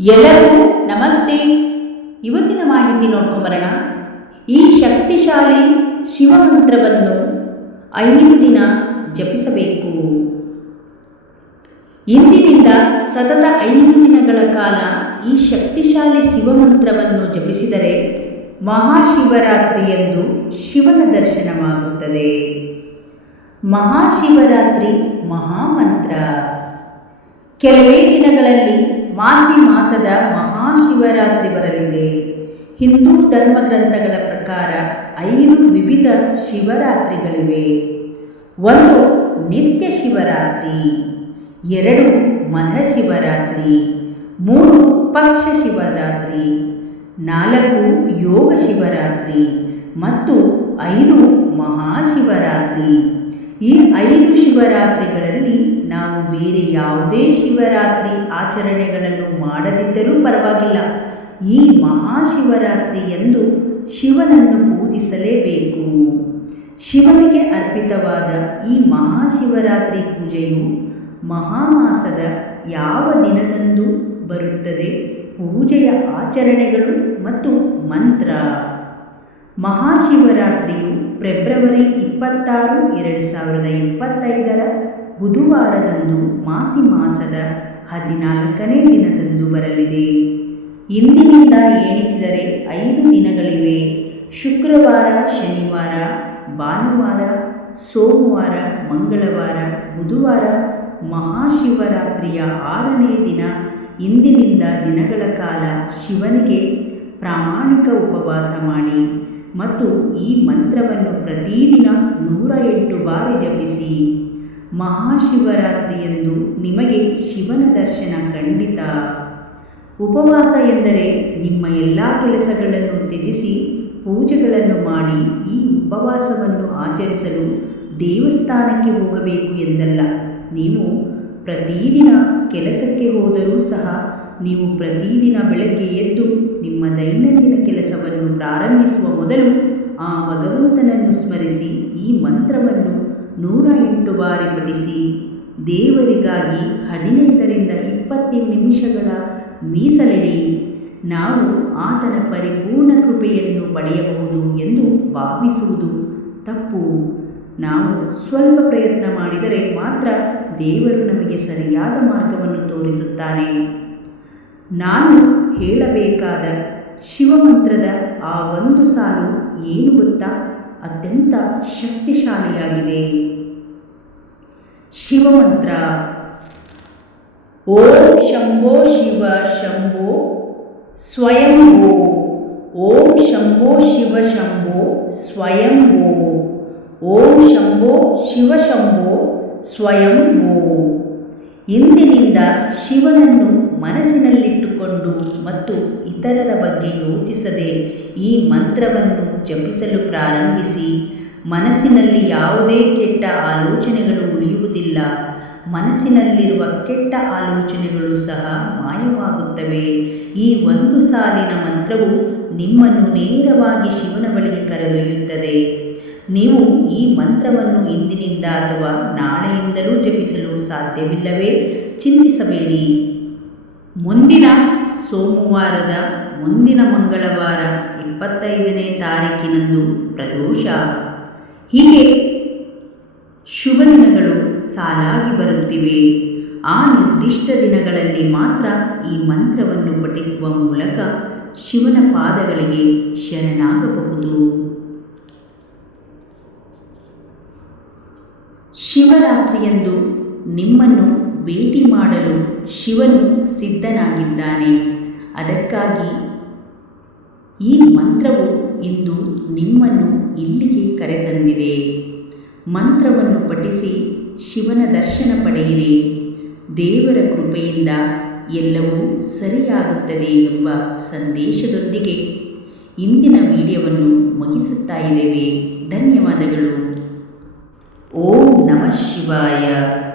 ಎಲ್ಲರಿಗೂ ನಮಸ್ತೆ. ಇವತ್ತಿನ ಮಾಹಿತಿ ನೋಡ್ಕೊಂಬರೋಣ. ಈ ಶಕ್ತಿಶಾಲಿ ಶಿವಮಂತ್ರವನ್ನು ಐದು ದಿನ ಜಪಿಸಬೇಕು. ಇಂದಿನಿಂದ ಸತತ ಐದು ದಿನಗಳ ಕಾಲ ಈ ಶಕ್ತಿಶಾಲಿ ಶಿವಮಂತ್ರವನ್ನು ಜಪಿಸಿದರೆ ಮಹಾಶಿವರಾತ್ರಿಯಂದು ಶಿವನ ದರ್ಶನವಾಗುತ್ತದೆ. ಮಹಾಶಿವರಾತ್ರಿ ಮಹಾಮಂತ್ರ. ಕೆಲವೇ ದಿನಗಳಲ್ಲಿ ಮಾಸಿ ಮಾಸದ ಮಹಾಶಿವರಾತ್ರಿ ಬರಲಿದೆ. ಹಿಂದೂ ಧರ್ಮ ಗ್ರಂಥಗಳ ಪ್ರಕಾರ ಐದು ವಿವಿಧ ಶಿವರಾತ್ರಿಗಳಿವೆ. ಒಂದು ನಿತ್ಯ ಶಿವರಾತ್ರಿ, ಎರಡು ಮಧ ಶಿವರಾತ್ರಿ, ಮೂರು ಪಕ್ಷ ಶಿವರಾತ್ರಿ, ನಾಲ್ಕು ಯೋಗ ಶಿವರಾತ್ರಿ ಮತ್ತು ಐದು ಮಹಾಶಿವರಾತ್ರಿ ಈ ಐದು ಶಿವರಾತ್ರಿಗಳಲ್ಲಿ ನಾವು ಬೇರೆ ಯಾವುದೇ ಶಿವರಾತ್ರಿ ಆಚರಣೆಗಳನ್ನು ಮಾಡದಿದ್ದರೂ ಪರವಾಗಿಲ್ಲ. ಈ ಮಹಾಶಿವರಾತ್ರಿ ಎಂದು ಶಿವನನ್ನು ಪೂಜಿಸಲೇಬೇಕು. ಶಿವನಿಗೆ ಅರ್ಪಿತವಾದ ಈ ಮಹಾಶಿವರಾತ್ರಿ ಪೂಜೆಯು ಮಹಾಮಾಸದ ಯಾವ ದಿನದಂದು ಬರುತ್ತದೆ? ಪೂಜೆಯ ಆಚರಣೆಗಳು ಮತ್ತು ಮಂತ್ರ. ಮಹಾಶಿವರಾತ್ರಿಯು ಫೆಬ್ರವರಿ ಇಪ್ಪತ್ತಾರು, ಎರಡು ಸಾವಿರದ ಇಪ್ಪತ್ತೈದರ ಬುಧವಾರದಂದು ಮಾಸಿ ಮಾಸದ ಹದಿನಾಲ್ಕನೇ ದಿನದಂದು ಬರಲಿದೆ. ಇಂದಿನಿಂದ ಎಣಿಸಿದರೆ ಐದು ದಿನಗಳಿವೆ. ಶುಕ್ರವಾರ, ಶನಿವಾರ, ಭಾನುವಾರ, ಸೋಮವಾರ, ಮಂಗಳವಾರ, ಬುಧವಾರ, ಮಹಾಶಿವರಾತ್ರಿಯ ಆರನೇ ದಿನ. ಇಂದಿನಿಂದ ದಿನಗಳ ಕಾಲ ಶಿವನಿಗೆ ಪ್ರಾಮಾಣಿಕ ಉಪವಾಸ ಮಾಡಿ. ಮತ್ತು ಈ ಮಂತ್ರವನ್ನು ಪ್ರತಿದಿನ ನೂರ ಎಂಟು ಬಾರಿ ಜಪಿಸಿ. ಮಹಾಶಿವರಾತ್ರಿಯಂದು ನಿಮಗೆ ಶಿವನ ದರ್ಶನ ಖಂಡಿತ. ಉಪವಾಸ ಎಂದರೆ ನಿಮ್ಮ ಎಲ್ಲ ಕೆಲಸಗಳನ್ನು ತ್ಯಜಿಸಿ ಪೂಜೆಗಳನ್ನು ಮಾಡಿ ಈ ಉಪವಾಸವನ್ನು ಆಚರಿಸಲು ದೇವಸ್ಥಾನಕ್ಕೆ ಹೋಗಬೇಕು ಎಂದಲ್ಲ. ನೀವು ಪ್ರತಿದಿನ ಕೆಲಸಕ್ಕೆ ಹೋದರೂ ಸಹ ನೀವು ಪ್ರತಿದಿನ ಬೆಳಗ್ಗೆ ಎದ್ದು ನಿಮ್ಮ ದೈನಂದಿನ ಕೆಲಸವನ್ನು ಪ್ರಾರಂಭಿಸುವ ಮೊದಲು ಆ ಭಗವಂತನನ್ನು ಸ್ಮರಿಸಿ ಈ ಮಂತ್ರವನ್ನು ನೂರ ಎಂಟು ಬಾರಿ ಪಠಿಸಿ. ದೇವರಿಗಾಗಿ ಹದಿನೈದರಿಂದ ಇಪ್ಪತ್ತು ನಿಮಿಷಗಳ ಮೀಸಲಿಡಿ. ನಾವು ಆತನ ಪರಿಪೂರ್ಣ ಕೃಪೆಯನ್ನು ಪಡೆಯಬಹುದು ಎಂದು ಭಾವಿಸುವುದು ತಪ್ಪು. ನಾವು ಸ್ವಲ್ಪ ಪ್ರಯತ್ನ ಮಾಡಿದರೆ ಮಾತ್ರ ದೇವರು ನಮಗೆ ಸರಿಯಾದ ಮಾರ್ಗವನ್ನು ತೋರಿಸುತ್ತಾನೆ. ನಾನು ಹೇಳಬೇಕಾದ ಶಿವಮಂತ್ರದ ಆ ಒಂದು ಸಾಲು ಏನು ಗೊತ್ತಾ? ಅತ್ಯಂತ ಶಕ್ತಿಶಾಲಿಯಾಗಿದೆ. ಶಿವಮಂತ್ರ. ಓಂ ಶಂಭೋ ಶಿವ ಶಂಭೋ ಸ್ವಯಂಭೋ ಓಂ ಶಂಭೋ ಶಿವ ಶಂಭೋ ಸ್ವಯಂಭೋ ಓಂ ಶಂಭೋ ಶಿವ ಶಂಭೋ ಸ್ವಯಂಭೋ. ಇಂದಿನಿಂದ ಶಿವನನ್ನು ಮನಸ್ಸಿನಲ್ಲಿಟ್ಟುಕೊಂಡು ಮತ್ತು ಇತರರ ಬಗ್ಗೆ ಯೋಚಿಸದೆ ಈ ಮಂತ್ರವನ್ನು ಜಪಿಸಲು ಪ್ರಾರಂಭಿಸಿ. ಮನಸ್ಸಿನಲ್ಲಿ ಯಾವುದೇ ಕೆಟ್ಟ ಆಲೋಚನೆಗಳು ಉಳಿಯುವುದಿಲ್ಲ. ಮನಸ್ಸಿನಲ್ಲಿರುವ ಕೆಟ್ಟ ಆಲೋಚನೆಗಳು ಸಹ ಮಾಯವಾಗುತ್ತವೆ. ಈ ಒಂದು ಸಾಲಿನ ಮಂತ್ರವು ನಿಮ್ಮನ್ನು ನೇರವಾಗಿ ಶಿವನ ಬಳಿಗೆ ಕರೆದೊಯ್ಯುತ್ತದೆ. ನೀವು ಈ ಮಂತ್ರವನ್ನು ಇಂದಿನಿಂದ ಅಥವಾ ನಾಳೆಯಿಂದಲೂ ಜಪಿಸಲು ಸಾಧ್ಯವಿಲ್ಲವೇ? ಚಿಂತಿಸಬೇಡಿ. ಮುಂದಿನ ಸೋಮವಾರದ ಮುಂದಿನ ಮಂಗಳವಾರ ಇಪ್ಪತ್ತೈದನೇ ತಾರೀಕಿನಂದು ಪ್ರದೋಷ. ಹೀಗೆ ಶುಭ ದಿನಗಳು ಸಾಲಾಗಿ ಬರುತ್ತಿವೆ. ಆ ನಿರ್ದಿಷ್ಟ ದಿನಗಳಲ್ಲಿ ಮಾತ್ರ ಈ ಮಂತ್ರವನ್ನು ಪಠಿಸುವ ಮೂಲಕ ಶಿವನ ಪಾದಗಳಿಗೆ ಶರಣಾಗಬಹುದು. ಶಿವರಾತ್ರಿಯಂದು ನಿಮ್ಮನ್ನು ಭೇಟಿ ಮಾಡಲು ಶಿವನು ಸಿದ್ಧನಾಗಿದ್ದಾನೆ. ಅದಕ್ಕಾಗಿ ಈ ಮಂತ್ರವು ಇಂದು ನಿಮ್ಮನ್ನು ಇಲ್ಲಿಗೆ ಕರೆತಂದಿದೆ. ಮಂತ್ರವನ್ನು ಪಠಿಸಿ ಶಿವನ ದರ್ಶನ ಪಡೆಯಿರಿ. ದೇವರ ಕೃಪೆಯಿಂದ ಎಲ್ಲವೂ ಸರಿಯಾಗುತ್ತದೆ ಎಂಬ ಸಂದೇಶದೊಂದಿಗೆ ಇಂದಿನ ವಿಡಿಯೋವನ್ನು ಮುಗಿಸುತ್ತಾ ಇದ್ದೇವೆ. ಧನ್ಯವಾದಗಳು. ओम नमः शिवाय।